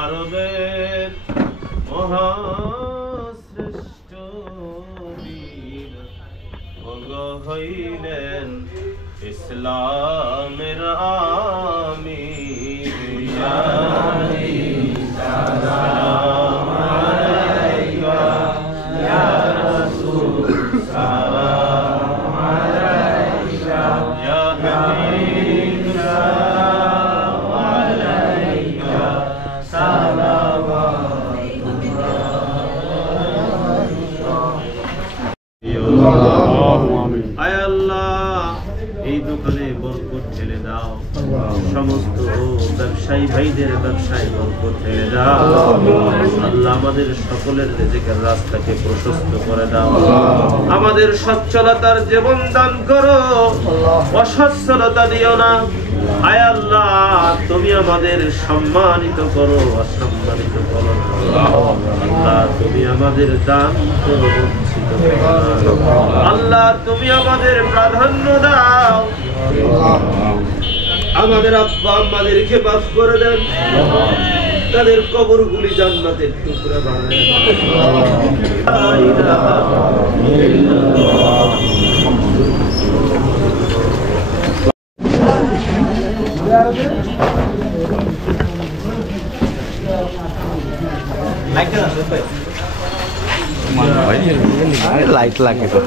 আরবের মহাশ্রেষ্ঠ বীর হইলেন ইসলামের আমির। সালাম আলাইকা ইয়া রাসূল, সালাম আলাইকা ইয়া হাবিব, সালাম আলাইকা আয় আল্লাহ, এই দোকানে বরকত ঢেলে দাও, সমস্ত ব্যবসায়ী ভাইদের ব্যবসায় বরকত ঢেলে দাও। আল্লাহ, আমাদের সকলের রিজিকের রাস্তাকে প্রশস্ত করে দাও, আমাদের সচ্ছলতার জীবন দান করো, অসচ্ছলতা দিও না। আয় আল্লাহ, তুমি আমাদের সম্মানিত করো, অসম্মানিত করো না। আল্লাহ, তুমি আমাদের দান করো, বঞ্চিত করো না। আল্লাহ, তুমি আমাদের প্রাধান্য দাও। আমাদের আব্বা আম্মাদেরকে মাফ করে দেন, তাদের কবরগুলি জান্নাতের টুকরা বানায় লাইট লাগে তো।